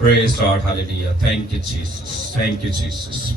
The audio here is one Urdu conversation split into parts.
Praise God, hallelujah. Thank you, Jesus. Thank you, Jesus.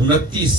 29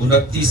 29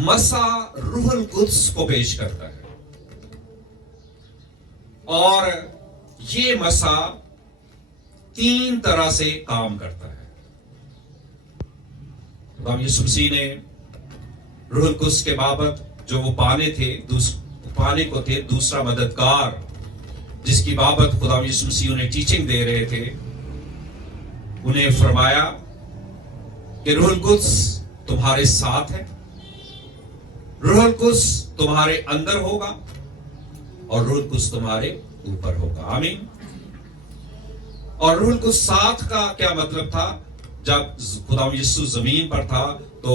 مسا روح القدس کو پیش کرتا ہے، اور یہ مسا 3 طرح سے کام کرتا ہے۔ خدا یسوع مسیح نے روح القدس کے بابت جو وہ پانے کو تھے دوسرا مددگار، جس کی بابت خدا یسوع مسیح انہیں ٹیچنگ دے رہے تھے، انہیں فرمایا کہ روح القدس تمہارے ساتھ ہے، روح القدس تمہارے اندر ہوگا اور روح القدس تمہارے اوپر ہوگا۔ آمین۔ اور روح القدس ساتھ کا کیا مطلب تھا؟ جب خداوند یسوع زمین پر تھا تو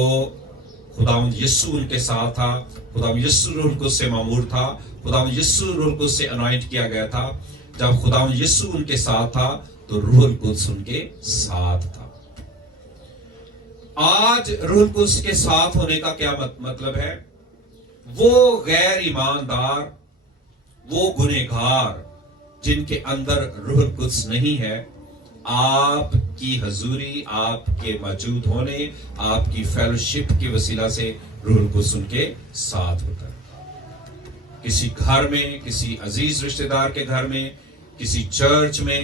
خداوند یسوع ان کے ساتھ تھا، خداوند یسوع روح القدس سے معمور تھا، خداوند یسوع روح القدس سے انوائنٹ کیا گیا تھا۔ جب خداوند یسوع ان کے ساتھ تھا تو روح القدس ان کے ساتھ تھا۔ آج روح القدس کے ساتھ ہونے کا کیا مطلب ہے؟ وہ غیر ایماندار، وہ گنہگار جن کے اندر روح القدس نہیں ہے، آپ کی حضوری، آپ کے موجود ہونے، آپ کی فیلوشپ کے وسیلہ سے روح القدس ان کے ساتھ ہوتا ہے۔ کسی گھر میں، کسی عزیز رشتہ دار کے گھر میں، کسی چرچ میں،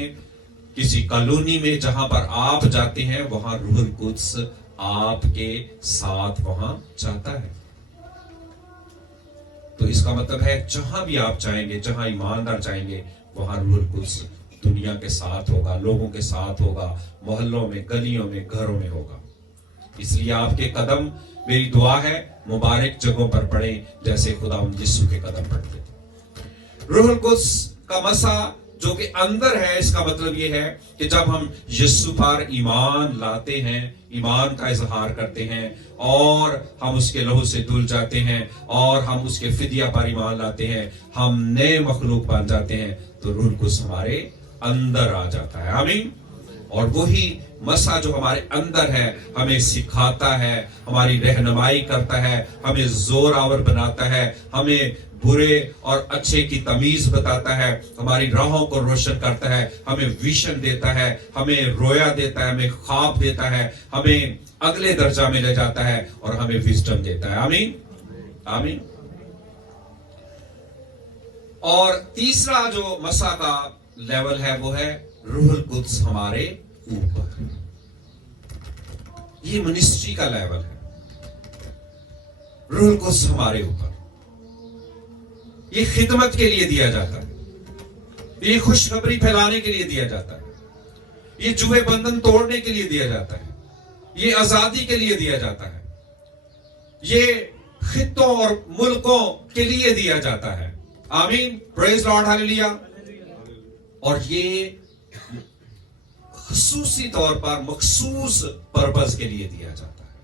کسی کالونی میں جہاں پر آپ جاتے ہیں، وہاں روح القدس آپ کے ساتھ وہاں جاتا ہے۔ تو اس کا مطلب ہے جہاں بھی آپ چاہیں گے، جہاں ایماندار چاہیں گے، وہاں روح القدس دنیا کے ساتھ ہوگا، لوگوں کے ساتھ ہوگا، محلوں میں، گلیوں میں، گھروں میں ہوگا۔ اس لیے آپ کے قدم، میری دعا ہے، مبارک جگہوں پر پڑیں جیسے خداوند یسوع کے قدم پڑتے تھے۔ روح القدس کا مسا جو کہ اندر ہے، اس کا مطلب یہ ہے کہ جب ہم یسوع پر ایمان لاتے ہیں، ایمان کا اظہار کرتے ہیں اور ہم اس کے لہو سے دھل جاتے ہیں اور ہم اس کے فدیہ پر ایمان لاتے ہیں، ہم نئے مخلوق بن جاتے ہیں، تو روح القدس ہمارے اندر آ جاتا ہے۔ آمین۔ اور وہی مسا جو ہمارے اندر ہے ہمیں سکھاتا ہے، ہماری رہنمائی کرتا ہے، ہمیں زور آور بناتا ہے، ہمیں برے اور اچھے کی تمیز بتاتا ہے، ہماری راہوں کو روشن کرتا ہے، ہمیں ویژن دیتا ہے، ہمیں رویا دیتا ہے، ہمیں خواب دیتا ہے، ہمیں اگلے درجہ میں لے جاتا ہے اور ہمیں وزڈم دیتا ہے۔ آمین آمین۔ اور تیسرا جو مسا کا لیول ہے وہ ہے روح القدس ہمارے اوپر۔ یہ منسٹری کا لیول ہے، روح القدس ہمارے اوپر۔ یہ خدمت کے لیے دیا جاتا ہے، یہ خوشخبری پھیلانے کے لیے دیا جاتا ہے، یہ جوئے بندھن توڑنے کے لیے دیا جاتا ہے، یہ آزادی کے لیے دیا جاتا ہے، یہ خطوں اور ملکوں کے لیے دیا جاتا ہے۔ آمین، پریز لارڈ، ہالیلویا۔ اور یہ خصوصی طور پر مخصوص پرپس کے لیے دیا جاتا ہے۔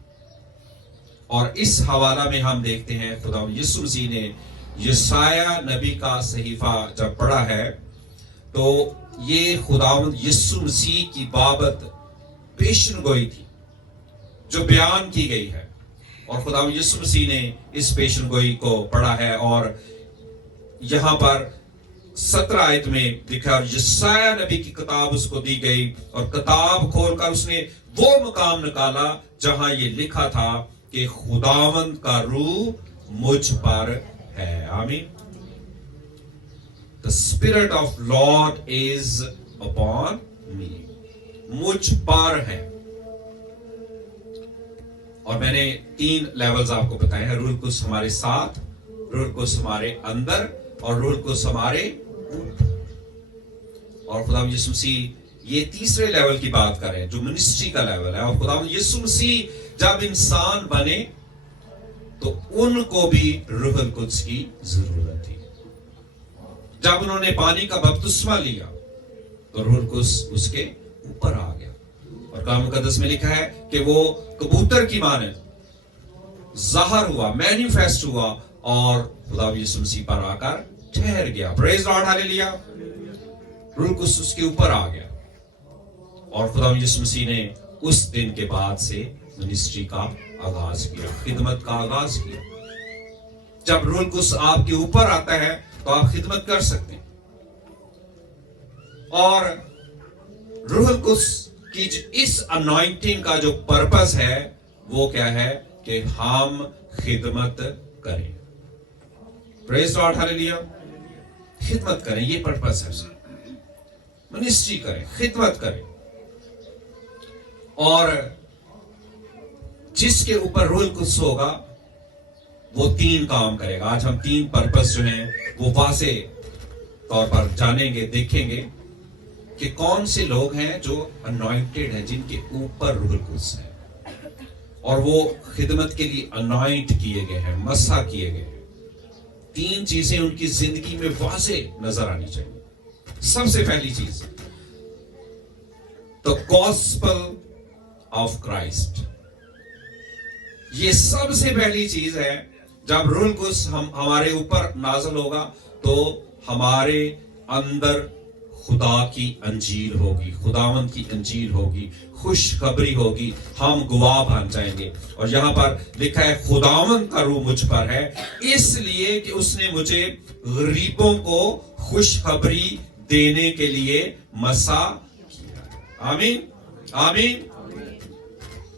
اور اس حوالہ میں ہم دیکھتے ہیں خداوند یسوع مسیح نے یسایہ نبی کا صحیفہ جب پڑھا ہے تو یہ خداوند یسوع مسیح کی بابت پیشن گوئی تھی جو بیان کی گئی ہے، اور خداوند یسوع مسیح نے اس پیشن گوئی کو پڑھا ہے، اور یہاں پر 17 آیت میں لکھا، اور یسایہ نبی کی کتاب اس کو دی گئی اور کتاب کھول کر اس نے وہ مقام نکالا جہاں یہ لکھا تھا کہ خداوند کا روح مجھ پر ہے۔ آمین۔ The Spirit of Lord is upon me۔ مجھ پر ہے۔ اور میں نے 3 لیولز آپ کو بتائے ہیں، روح القدس ہمارے ساتھ، روح القدس ہمارے اندر اور روح القدس ہمارے اوپر۔ اور خداوند یسوع مسیح یہ تیسرے لیول کی بات کر رہے ہیں جو منسٹری کا لیول ہے۔ اور خداوند یسوع مسیح جب انسان بنے تو ان کو بھی روح القدس کی ضرورت تھی۔ جب انہوں نے پانی کا بپتسمہ لیا تو روح القدس اس کے اوپر آ گیا، اور کلام مقدس میں لکھا ہے کہ وہ کبوتر کی مانند ظاہر ہوا، مینیفیسٹ ہوا، اور خداوند یسوع مسیح پر آ کر ٹھہر گیا۔ پریز لارڈ، ہالیلویا۔ روح القدس اس کے اوپر آ گیا، اور خداوند یسوع مسیح نے اس دن کے بعد سے منسٹری کا آغاز کیا، خدمت کا آغاز کیا۔ جب روح القدس آپ کے اوپر آتا ہے تو آپ خدمت کر سکتے ہیں۔ اور روح القدس کی اس انوائنٹنگ کا جو پرپس ہے وہ کیا ہے کہ ہم خدمت کریں. پریز لارڈ ہاللیلویا. خدمت کریں, یہ پرپس ہے. منسٹری کریں, خدمت کریں. اور جس کے اوپر روح القدس ہوگا وہ 3 کام کرے گا. آج ہم 3 پرپس جو ہیں وہ واضح طور پر جانیں گے, دیکھیں گے کہ کون سے لوگ ہیں جو انوائنٹڈ ہیں, جن کے اوپر روح القدس ہے اور وہ خدمت کے لیے انوائنٹ کیے گئے ہیں, مسح کیے گئے ہیں. 3 چیزیں ان کی زندگی میں واضح نظر آنی چاہیے. سب سے پہلی چیز, the gospel of Christ. یہ سب سے پہلی چیز ہے. جب روح القدس ہمارے اوپر نازل ہوگا تو ہمارے اندر خدا کی انجیل ہوگی, خداوند کی انجیل ہوگی, خوشخبری ہوگی, ہم گواہ بن جائیں گے. اور یہاں پر لکھا ہے خداوند کا روح مجھ پر ہے اس لیے کہ اس نے مجھے غریبوں کو خوشخبری دینے کے لیے مسح کیا. آمین آمین.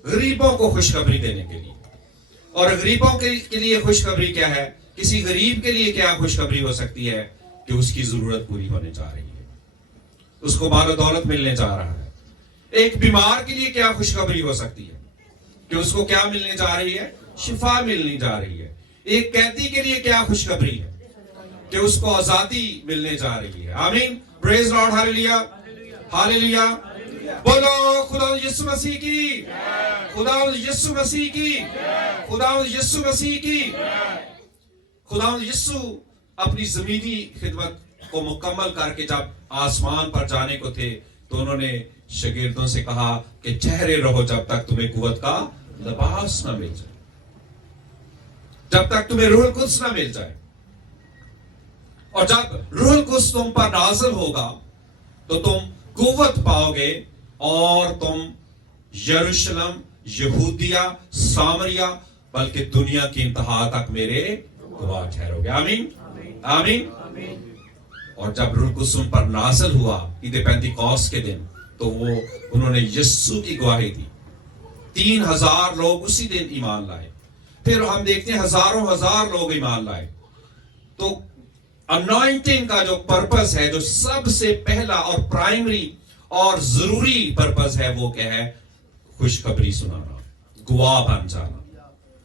غریبوں کو خوشخبری دینے کے لیے. اور غریبوں کے لیے خوشخبری کیا ہے؟ کسی غریب کے لیے کیا خوشخبری ہو سکتی ہے؟ کہ اس کی ضرورت پوری ہونے جا رہی ہے, اس کو مال و دولت ملنے جا رہا ہے. ایک بیمار کے لیے کیا خوشخبری ہو سکتی ہے؟ کہ اس کو کیا ملنے جا رہی ہے؟ شفا ملنے جا رہی ہے. ایک قیدی کے لیے کیا خوشخبری ہے؟ کہ اس کو آزادی ملنے جا رہی ہے. آمین. پریز لارڈ ہاللیلویا ہاللیلویا. بولو خداوند یسوع مسیح کی, خداوند یسوع مسیح کی, خداوند یسوع مسیح کی. خداوند یسوع اپنی زمینی خدمت کو مکمل کر کے جب آسمان پر جانے کو تھے تو انہوں نے شاگردوں سے کہا کہ ٹھہرے رہو جب تک تمہیں قوت کا لباس نہ مل جائے, جب تک تمہیں روح القدس نہ مل جائے. اور جب روح القدس تم پر نازل ہوگا تو تم قوت پاؤ گے اور تم یروشلم, یہودیہ, سامریہ بلکہ دنیا کی انتہا تک میرے گواہ ٹھہرو گے. آمین آمین. اور جب روح القدس ان پر نازل ہوا عید پینتیکوست کے دن تو انہوں نے یسوع کی گواہی دی. 3000 لوگ اسی دن ایمان لائے. پھر ہم دیکھتے ہیں ہزاروں ہزار لوگ ایمان لائے. تو انوائنٹنگ کا جو پرپس ہے, جو سب سے پہلا اور پرائمری اور ضروری پرپس ہے, وہ کیا ہے؟ خوشخبری سنانا, گواہ بن جانا.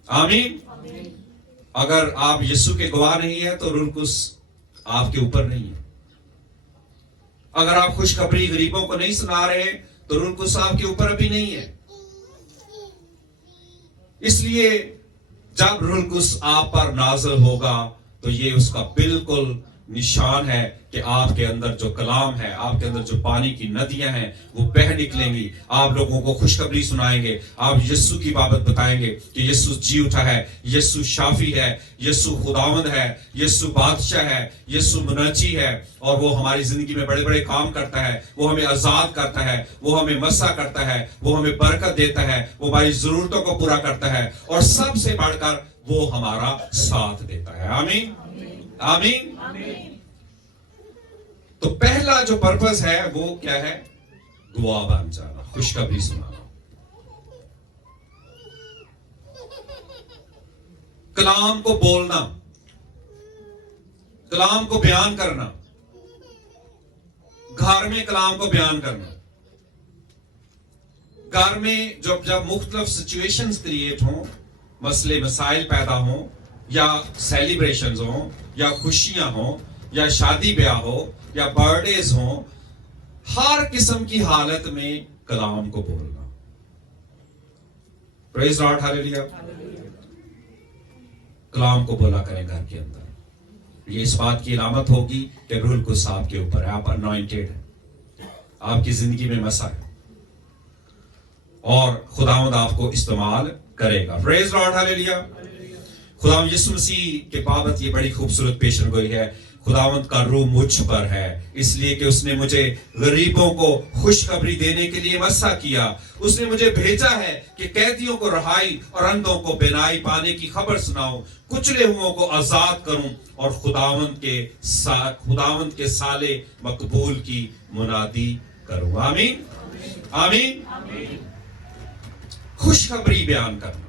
آمین. اگر آپ یسوع کے گواہ نہیں ہیں تو روح القدس آپ کے اوپر نہیں ہے. اگر آپ خوشخبری غریبوں کو نہیں سنا رہے تو روح القدس آپ کے اوپر ابھی نہیں ہے. اس لیے جب روح القدس آپ پر نازل ہوگا تو یہ اس کا بالکل نشان ہے کہ آپ کے اندر جو کلام ہے, آپ کے اندر جو پانی کی ندیاں ہیں وہ بہہ نکلیں گی. آپ لوگوں کو خوشخبری سنائیں گے, آپ یسوع کی بابت بتائیں گے کہ یسوع جی اٹھا ہے, یسوع شافی ہے, یسوع خداوند ہے, یسوع بادشاہ ہے, یسوع منجی ہے, اور وہ ہماری زندگی میں بڑے بڑے کام کرتا ہے. وہ ہمیں آزاد کرتا ہے, وہ ہمیں مسح کرتا ہے, وہ ہمیں برکت دیتا ہے, وہ ہماری ضرورتوں کو پورا کرتا ہے, اور سب سے بڑھ کر وہ ہمارا ساتھ دیتا ہے. آمین آمین. تو پہلا جو پرپس ہے وہ کیا ہے؟ گواہ بن جانا, خوشخبری سنانا, کلام کو بولنا, کلام کو بیان کرنا, گھر میں کلام کو بیان کرنا. گھر میں جب مختلف سچویشنز کریٹ ہوں, مسئلے مسائل پیدا ہوں, یا سیلیبریشنز ہوں, یا خوشیاں ہوں, یا شادی بیاہ ہو, یا برتھڈیز ہوں, ہر قسم کی حالت میں کلام کو بولنا. پریز لارڈ ہاللیلویا. کلام کو بولا کریں گھر کے اندر. یہ اس بات کی علامت ہوگی کہ روح القدس آپ کے اوپر ہے, آپ انوائنٹڈ ہیں, آپ کی زندگی میں مسح ہے, اور خداوند آپ کو استعمال کرے گا. پریز لارڈ ہاللیلویا. خداوند یسوع مسیح کے بابت یہ بڑی خوبصورت پیشن گوئی ہے. خداوند کا روح مجھ پر ہے اس لیے کہ اس نے مجھے غریبوں کو خوشخبری دینے کے لیے مسح کیا. اس نے مجھے بھیجا ہے کہ قیدیوں کو رہائی اور اندھوں کو بینائی پانے کی خبر سناؤں, کچلے ہوئوں کو آزاد کروں, اور خداوند کے سال مقبول کی منادی کروں. آمین آمین. خوشخبری بیان کرنا,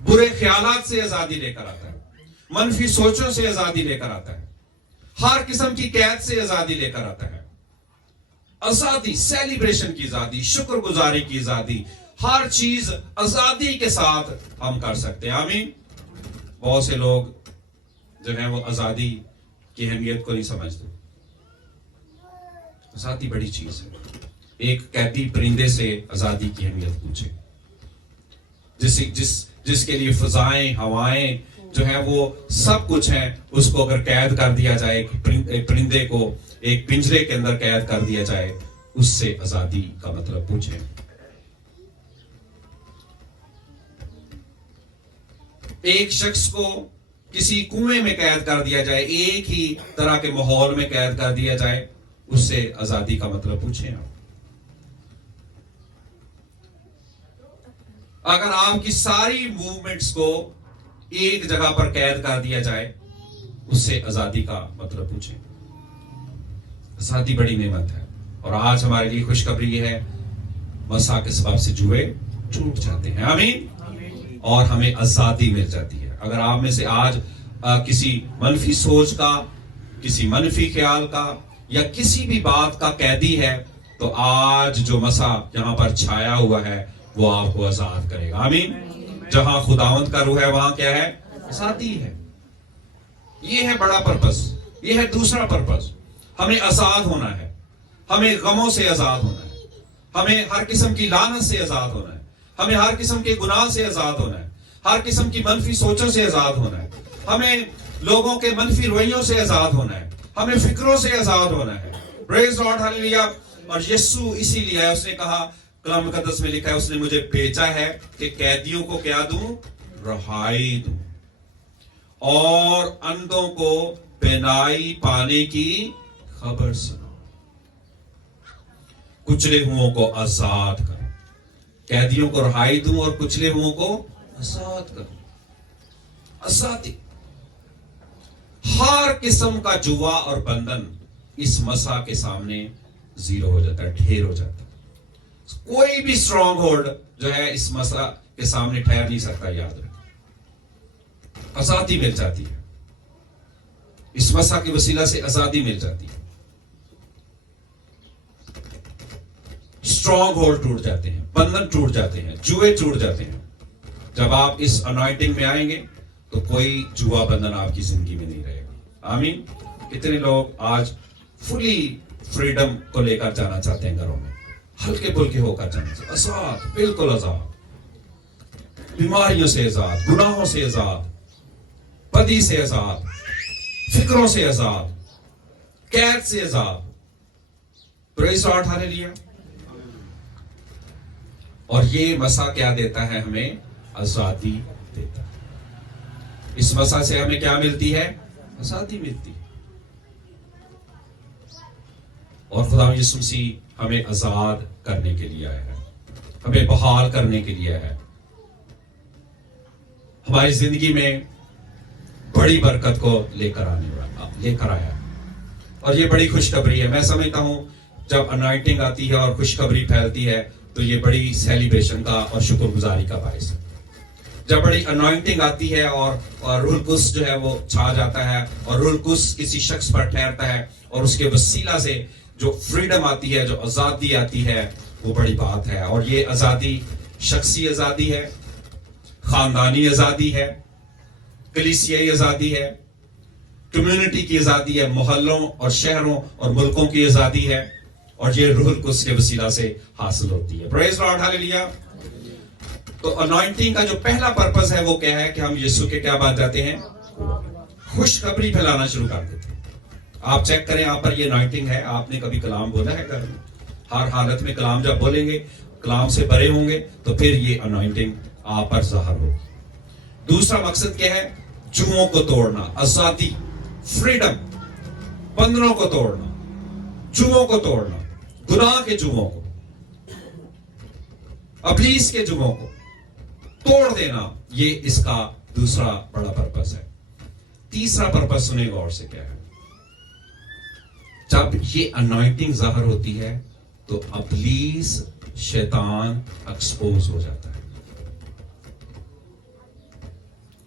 برے خیالات سے آزادی لے کر آتا ہے, منفی سوچوں سے آزادی لے کر آتا ہے, ہر قسم کی قید سے آزادی لے کر آتا ہے. آزادی, سیلیبریشن کی آزادی, شکر گزاری کی آزادی, ہر چیز آزادی کے ساتھ ہم کر سکتے ہیں. آمین. بہت سے لوگ جو ہیں وہ آزادی کی اہمیت کو نہیں سمجھتے. آزادی بڑی چیز ہے. ایک قیدی پرندے سے آزادی کی اہمیت پوچھے, جس کے لیے فضائیں, ہوائیں جو ہیں وہ سب کچھ ہیں, اس کو اگر قید کر دیا جائے, ایک پرندے کو ایک پنجرے کے اندر قید کر دیا جائے, اس سے آزادی کا مطلب پوچھیں. ایک شخص کو کسی کنویں میں قید کر دیا جائے, ایک ہی طرح کے ماحول میں قید کر دیا جائے, اس سے آزادی کا مطلب پوچھیں آپ. اگر آپ کی ساری موومنٹس کو ایک جگہ پر قید کر دیا جائے, اس سے آزادی کا مطلب پوچھیں. آزادی بڑی نعمت ہے, اور آج ہمارے لیے خوشخبری یہ ہے, مسا کے سبب سے جوئے ٹوٹ جاتے ہیں. آمین. اور ہمیں آزادی مل جاتی ہے. اگر آپ میں سے آج کسی منفی سوچ کا, کسی منفی خیال کا, یا کسی بھی بات کا قیدی ہے, تو آج جو مسا یہاں پر چھایا ہوا ہے وہ آپ کو آزاد کرے گا. آمین. جہاں خداوند کا روح ہے وہاں کیا ہے؟ آزادی ہے. یہ ہے بڑا پرپس, یہ ہے دوسرا پرپس. ہمیں آزاد ہونا ہے, ہمیں غموں سے آزاد ہونا ہے, ہمیں ہر قسم کی لعنت سے آزاد ہونا ہے, ہمیں ہر قسم کے گناہ سے آزاد ہونا ہے, ہر قسم کی منفی سوچوں سے آزاد ہونا ہے, ہمیں لوگوں کے منفی رویوں سے آزاد ہونا ہے, ہمیں فکروں سے آزاد ہونا ہے. پریز لارڈ, ہاللیلویا. اور یسوع اسی لیے اس نے کہا, کلام مقدس میں لکھا ہے, اس نے مجھے بھیجا ہے کہ قیدیوں کو کیا دوں؟ رہائی دوں, اور اندھوں کو بینائی پانے کی خبر سناؤ, کچلے ہوئوں کو آزاد کرو. قیدیوں کو رہائی دوں اور کچلے ہوئوں کو آزاد کرو. آزادی. ہر قسم کا جوا اور بندھن اس مسا کے سامنے زیرو ہو جاتا ہے, ڈھیر ہو جاتا ہے. کوئی بھی اسٹرانگ ہولڈ جو ہے اس مسا کے سامنے ٹھہر نہیں سکتا. یاد رکھیں, آزادی مل جاتی ہے. اس مسا کے وسیلہ سے آزادی مل جاتی ہے. اسٹرانگ ہولڈ ٹوٹ جاتے ہیں, بندھن ٹوٹ جاتے ہیں, جوئے ٹوٹ جاتے ہیں. جب آپ اس انوائنٹنگ میں آئیں گے تو کوئی جوا بندھن آپ کی زندگی میں نہیں رہے گا. آمین. کتنے لوگ آج فلی فریڈم کو لے کر جانا چاہتے ہیں گھروں میں, ہلکے پھلکے ہو کر جانا چاہتے, آزاد, بالکل آزاد, بیماریوں سے آزاد, گناہوں سے آزاد, بدی سے آزاد, فکروں سے آزاد, قید سے آزاد. پریز لارڈ, ہاللیلویا. اور یہ مسا کیا دیتا ہے؟ ہمیں آزادی دیتا ہے. اس مسا سے ہمیں کیا ملتی ہے؟ آزادی ملتی ہے. اور خدا یسوع مسیح ہمیں آزاد کرنے کے لیے آیا ہے, ہمیں بحال کرنے کے لیے آیا ہے, ہماری زندگی میں بڑی برکت کو لے کر آیا. اور یہ بڑی خوشخبری ہے. میں سمجھتا ہوں جب انوائنٹنگ آتی ہے اور خوشخبری پھیلتی ہے تو یہ بڑی سیلیبریشن کا اور شکر گزاری کا باعث ہے. جب بڑی انوائنٹنگ آتی ہے اور روح القدس جو ہے وہ چھا جاتا ہے, اور روح القدس کسی شخص پر ٹھہرتا ہے, اور اس کے وسیلہ سے جو فریڈم آتی ہے, جو آزادی آتی ہے, وہ بڑی بات ہے. اور یہ آزادی شخصی آزادی ہے, خاندانی آزادی ہے, کلیسیائی آزادی ہے, کمیونٹی کی آزادی ہے, محلوں اور شہروں اور ملکوں کی آزادی ہے, اور یہ روح القدس کے وسیلہ سے حاصل ہوتی ہے. پریز لارڈ, ہاللیلویا. تو انوائنٹنگ کا جو پہلا پرپس ہے وہ کیا ہے؟ کہ ہم یسوع کے کیا بن جاتے ہیں؟ خوشخبری پھیلانا شروع کر دیتے ہیں. آپ چیک کریں, آپ پر یہ انوائنٹنگ ہے. آپ نے کبھی کلام بولا ہے گھر میں؟ ہر حالت میں کلام جب بولیں گے, کلام سے بھرے ہوں گے, تو پھر یہ انوائنٹنگ آپ پر ظاہر ہوگی. دوسرا مقصد کیا ہے؟ جوؤں کو توڑنا, آزادی, فریڈم. بندھنوں کو توڑنا, جوؤں کو توڑنا, گناہ کے جوؤں کو, ابلیس کے جوؤں کو توڑ دینا. یہ اس کا دوسرا بڑا پرپس ہے. تیسرا پرپس سنیں غور سے کیا ہے؟ جب یہ انوائنٹنگ ظاہر ہوتی ہے تو ابلیس, شیطان ایکسپوز ہو جاتا ہے.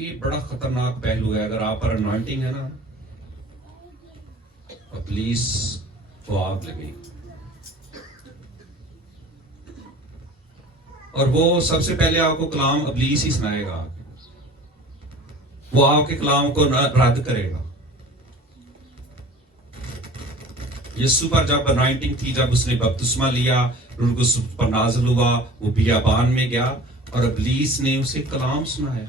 یہ بڑا خطرناک پہلو ہے. اگر آپ پر انوائنٹنگ ہے نا ابلیس کو آگ لگے گی, اور وہ سب سے پہلے آپ کو کلام ابلیس ہی سنائے گا. وہ آپ کے کلام کو رد کرے گا. یسوع پر جب انوائنٹنگ تھی, جب اس نے بپتسمہ لیا, روح القدس پر نازل ہوا, وہ بیابان میں گیا اور ابلیس نے اسے کلام سنایا.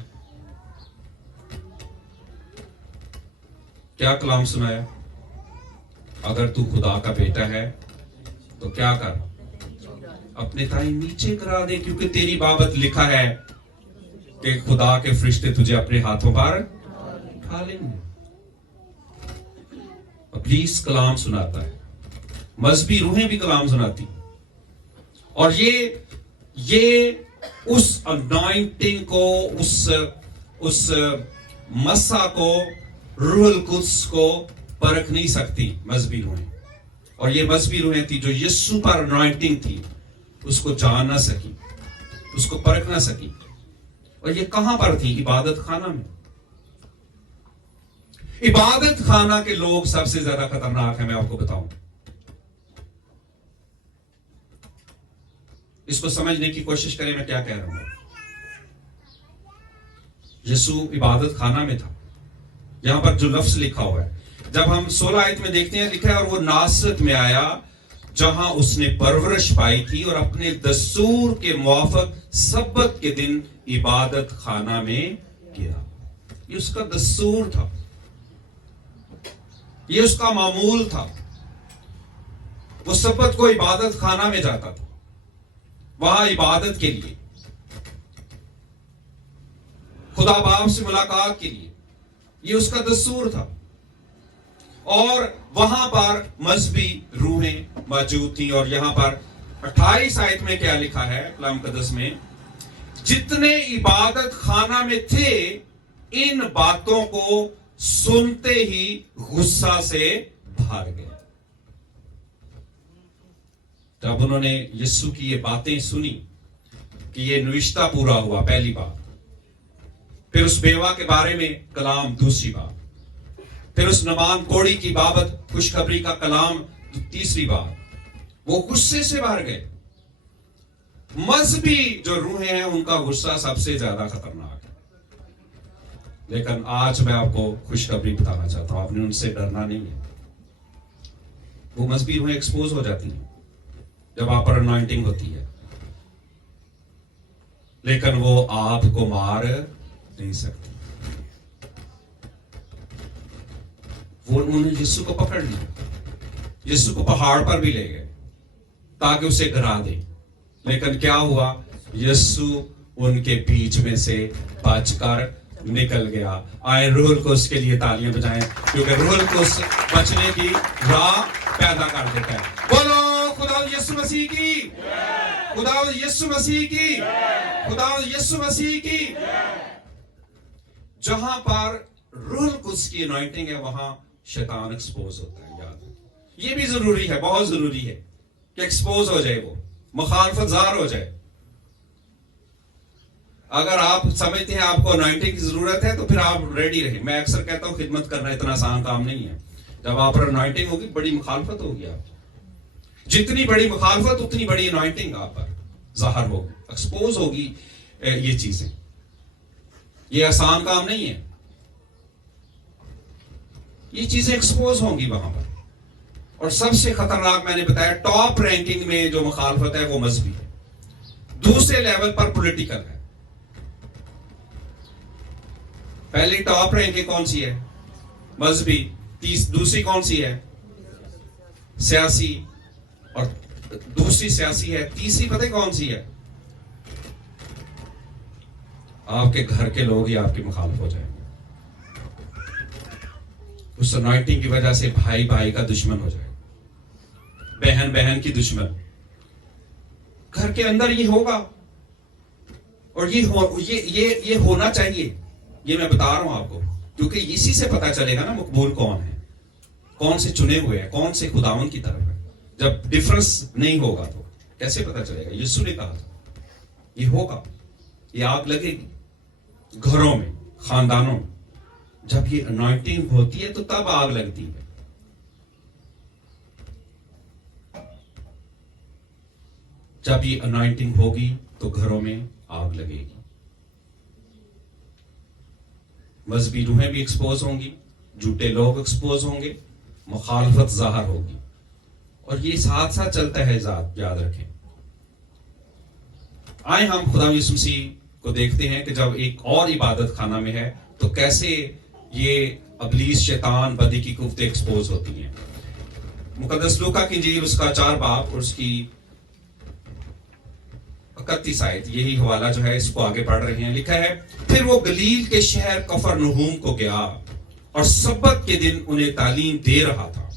کیا کلام سنایا؟ اگر تو خدا کا بیٹا ہے تو کیا کر, اپنے تائیں نیچے کرا دے, کیونکہ تیری بابت لکھا ہے کہ خدا کے فرشتے تجھے اپنے ہاتھوں پر اٹھا لیں گے. ابلیس کلام سناتا ہے, مذہبی روحیں بھی کلام سناتی, اور یہ اس انوائنٹنگ کو, اس مسا کو, روح القدس کو پرکھ نہیں سکتی مذہبی روحیں. اور یہ مذہبی روحیں تھی جو یسوع پر انوائنٹنگ تھی اس کو جان نہ سکی, اس کو پرکھ نہ سکی. اور یہ کہاں پر تھی؟ عبادت خانہ میں. عبادت خانہ کے لوگ سب سے زیادہ خطرناک ہیں, میں آپ کو بتاؤں. اس کو سمجھنے کی کوشش کریں میں کیا کہہ رہا ہوں. یسوع عبادت خانہ میں تھا. یہاں پر جو لفظ لکھا ہوا ہے, جب ہم 16 آیت میں دیکھتے ہیں, لکھا ہے اور وہ ناصرت میں آیا جہاں اس نے پرورش پائی تھی, اور اپنے دستور کے موافق سبت کے دن عبادت خانہ میں گیا. یہ اس کا دستور تھا, یہ اس کا معمول تھا. وہ سبت کو عبادت خانہ میں جاتا تھا, وہاں عبادت کے لیے, خدا باپ سے ملاقات کے لیے. یہ اس کا دستور تھا. اور وہاں پر مذہبی روحیں موجود تھیں. اور یہاں پر 28 آیت میں کیا لکھا ہے کلام مقدس میں, جتنے عبادت خانہ میں تھے ان باتوں کو سنتے ہی غصہ سے بھاگ گئے. جب انہوں نے یسوع کی یہ باتیں سنی کہ یہ نوشتہ پورا ہوا, پہلی بات. پھر اس بیوہ کے بارے میں کلام, دوسری بات. پھر اس نمان کوڑی کی بابت خوشخبری کا کلام, تیسری بات. وہ غصے سے بھر گئے. مذہبی جو روحیں ہیں ان کا غصہ سب سے زیادہ خطرناک ہے. لیکن آج میں آپ کو خوشخبری بتانا چاہتا ہوں, آپ نے ان سے ڈرنا نہیں ہے. وہ مذہبی روحیں ایکسپوز ہو جاتی ہیں جب آپ پر انوائنٹنگ ہوتی ہے, لیکن وہ آپ کو مار نہیں سکتی. وہ انہوں نے یسوع کو پکڑ لیا, یسوع کو پہاڑ پر بھی لے گئے تاکہ اسے گرا دے. لیکن کیا ہوا؟ یسوع ان کے بیچ میں سے بچ کر نکل گیا. آئے روح القدس کے لیے تالیاں بجائیں, کیونکہ روح القدس بچنے کی راہ پیدا کر دیتا ہے. بولو خدا یسوع مسیح کی, خدا یسوع مسیح کی, خدا یسوع مسیح کی. جہاں پر روح القدس کی انوائنٹنگ ہے وہاں شیطان ایکسپوز ہوتا ہے. یاد یہ بھی ضروری ہے, بہت ضروری ہے کہ ایکسپوز ہو جائے, وہ مخالفت ظاہر ہو جائے. اگر آپ سمجھتے ہیں آپ کو انوائنٹنگ کی ضرورت ہے تو پھر آپ ریڈی رہیں. میں اکثر کہتا ہوں خدمت کرنا اتنا آسان کام نہیں ہے. جب آپ پر انوائنٹنگ ہوگی بڑی مخالفت ہوگی. آپ جتنی بڑی مخالفت اتنی بڑی انوائنٹنگ آپ پر ظاہر ہوگی, ایکسپوز ہوگی. یہ چیزیں, یہ آسان کام نہیں ہے. یہ چیزیں ایکسپوز ہوں گی وہاں پر. اور سب سے خطرناک میں نے بتایا, ٹاپ رینکنگ میں جو مخالفت ہے وہ مذہبی ہے. دوسرے لیول پر پولیٹیکل ہے. پہلی ٹاپ رینکنگ کون سی ہے؟ مذہبی. دوسری کون سی ہے؟ سیاسی. اور دوسری سیاسی ہے. تیسری پتہ کون سی ہے؟ آپ کے گھر کے لوگ ہی آپ کی مخالف ہو جائیں گے. اس انوائنٹنگ کی وجہ سے بھائی بھائی کا دشمن ہو جائے, بہن بہن کی دشمن. گھر کے اندر یہ ہوگا, اور یہ ہونا چاہیے. یہ میں بتا رہا ہوں آپ کو, کیونکہ اسی سے پتا چلے گا نا مقبول کون ہے, کون سے چنے ہوئے ہیں, کون سے خداوند کی طرف ہے. جب ڈفرنس نہیں ہوگا تو کیسے پتا چلے گا؟ یسوع نے کہا تھا یہ ہوگا, یہ آگ لگے گی گھروں میں, خاندانوں جب یہ انوائنٹنگ ہوتی ہے تو تب آگ لگتی ہے. جب یہ انوائنٹنگ ہوگی تو گھروں میں آگ لگے گی. مذہبی روحیں بھی ایکسپوز ہوں گی, جھوٹے لوگ ایکسپوز ہوں گے, مخالفت ظاہر ہوگی, اور یہ ساتھ ساتھ چلتا ہے. یاد رکھیں. آئے ہم خدا یسوع مسیح کو دیکھتے ہیں کہ جب ایک اور عبادت خانہ میں ہے تو کیسے یہ ابلیس, شیطان, بدی کی قوتیں ایکسپوز ہوتی ہیں. مقدس لوکا کی انجیل اس کا 4 باب اور اس کی 31 آیت, یہی حوالہ جو ہے اس کو آگے پڑھ رہے ہیں. لکھا ہے, پھر وہ گلیل کے شہر کفرنہوم کو گیا اور سبت کے دن انہیں تعلیم دے رہا تھا,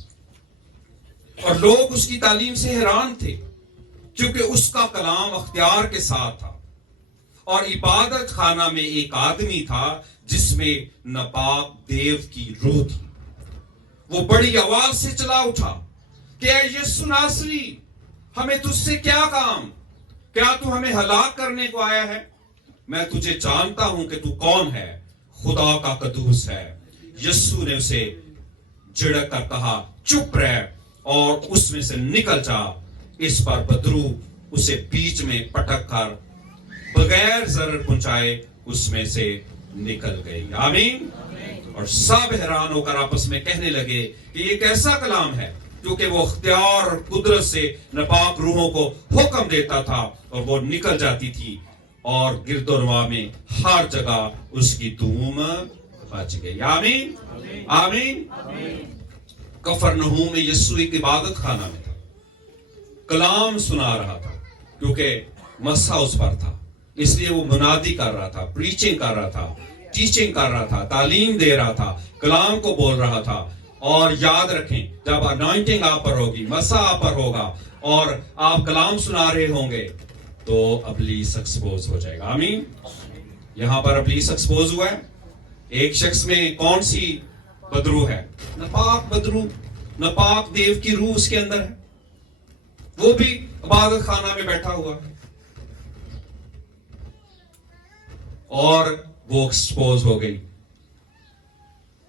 اور لوگ اس کی تعلیم سے حیران تھے کیونکہ اس کا کلام اختیار کے ساتھ تھا. اور عبادت خانہ میں ایک آدمی تھا جس میں ناپاک دیو کی روح تھی. وہ بڑی آواز سے چلا اٹھا کہ اے یسوع ناصری, ہمیں تجھ سے کیا کام؟ کیا تو ہمیں ہلاک کرنے کو آیا ہے؟ میں تجھے جانتا ہوں کہ تو کون ہے, خدا کا قدوس ہے. یسوع نے اسے جھڑک کر کہا, چپ رہ اور اس میں سے نکل جا. اس پر بدرو اسے بیچ میں پٹک کر بغیر ضرر پہنچائے اس میں سے نکل گئی. آمین. اور سب حیران ہو کر آپس میں کہنے لگے کہ یہ کیسا کلام ہے, کیونکہ وہ اختیار اور قدرت سے ناپاک روحوں کو حکم دیتا تھا اور وہ نکل جاتی تھی, اور گرد و نواح میں ہر جگہ اس کی دھوم مچ گئی. آمین. آمین. کفرنہوم میں یسوع ایک عبادت خانہ میں تھا, کلام سنا رہا تھا کیونکہ مسا اس پر تھا, اس لیے وہ منادی کر رہا تھا, پریچنگ کر رہا تھا, ٹیچنگ کر رہا تھا, تعلیم دے رہا تھا, کلام کو بول رہا تھا. اور یاد رکھیں, جب انوائنٹنگ آپ پر ہوگی, مسا آپ پر ہوگا اور آپ کلام سنا رہے ہوں گے تو ابلیس ایکسپوز ہو جائے گا. آمین. یہاں پر ابلیس ایکسپوز ہوا ہے. ایک شخص میں کون سی بدرو ہے؟ ناپاک بدرو, ناپاک دیو کی روح اس کے اندر ہے. وہ بھی عبادت خانہ میں بیٹھا ہوا اور وہ ایکسپوز ہو گئی.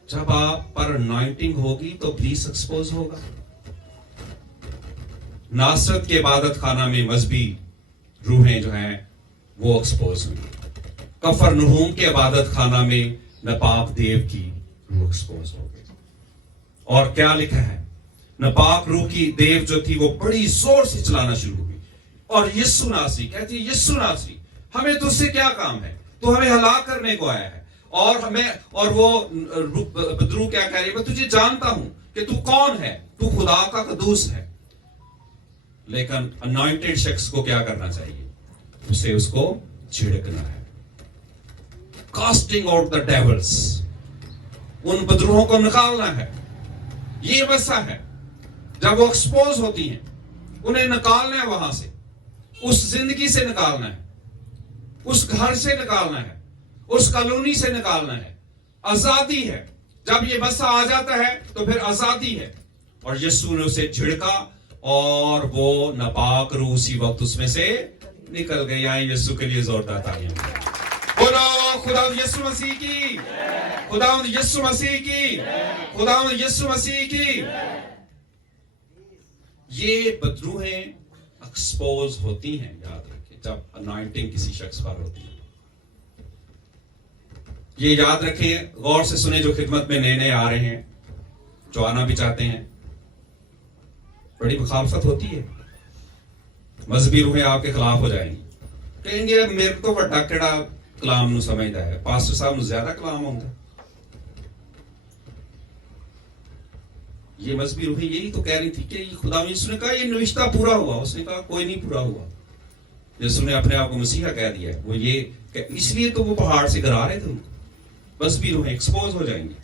جب آپ پر انوائنٹنگ ہوگی تو ابلیس ایکسپوز ہوگا. ناصرت کے عبادت خانہ میں مذہبی روحیں جو ہیں وہ ایکسپوز ہوئی. کفرنہوم کے عبادت خانہ میں ناپاک دیو کی روح ایکسپوز ہو گئی. اور کیا لکھا ہے, ناپاک روح کی دیو جو تھی وہ بڑی زور سے چلانا شروع ہوئی اور یسوع ناصری کہتی, یسوع ناصری, ہمیں تجھ سے کیا کام ہے, تو ہمیں ہلاک کرنے کو آیا ہے. اور وہ بدرو کیا کہہ رہی ہے, میں تجھے جانتا ہوں کہ تو کون ہے, تو خدا کا قدوس ہے. لیکن انوائنٹڈ شخص کو کیا کرنا چاہیے, اسے اس کو چھڑکنا ہے. کاسٹنگ آؤٹ دا ڈیولز, ان بدروہوں کو نکالنا ہے. یہ مسا ہے. جب وہ ایکسپوز ہوتی ہیں انہیں نکالنا ہے, وہاں سے, اس زندگی سے نکالنا ہے, اس گھر سے نکالنا ہے, اس کالونی سے نکالنا ہے. آزادی ہے. جب یہ مسا آ جاتا ہے تو پھر آزادی ہے. اور یسوع نے اسے جھڑکا اور وہ ناپاک روح اسی وقت اس میں سے نکل گئی. آئیں یسوع کے لیے زوردار تالیاں. بولو خدا یسوع مسیح کی, خدا یسوع مسیح کی, خدا یسوع مسیح کی. یہ بدروہیں ایکسپوز ہوتی ہیں, یاد رکھیں, جب انوائنٹنگ کسی شخص پر ہوتی ہے. یہ یاد رکھیں, غور سے سنیں, جو خدمت میں نئے آ رہے ہیں, جو آنا بھی چاہتے ہیں, بڑی مخالفت ہوتی ہے. مذہبی روحیں آپ کے خلاف ہو جائیں گی, کہیں گے میرے تو بڑا کیڑا کلام نو سمجھتا ہے, پاسٹر صاحب نو زیادہ کلام ہوتا ہے. یہ مذہبی روحیں یہی تو کہہ رہی تھی کہ خدا یسوع نے کہا یہ نوشتہ پورا ہوا. اس نے کہا کوئی نہیں پورا ہوا. یسوع نے اپنے آپ کو مسیحا کہہ دیا ہے. وہ یہ اس لیے تو وہ پہاڑ سے گرا رہے تھے ان کو. مذہبی روحیں ایکسپوز ہو جائیں گی.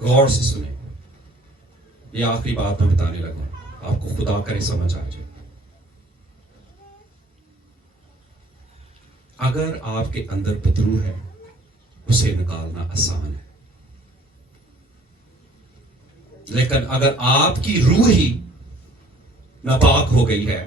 غور سے سنیں, یہ آخری بات میں بتانے لگا, آپ کو خدا کرے سمجھ آ جائے. اگر آپ کے اندر بدرو ہے اسے نکالنا آسان ہے, لیکن اگر آپ کی روح ہی ناپاک ہو گئی ہے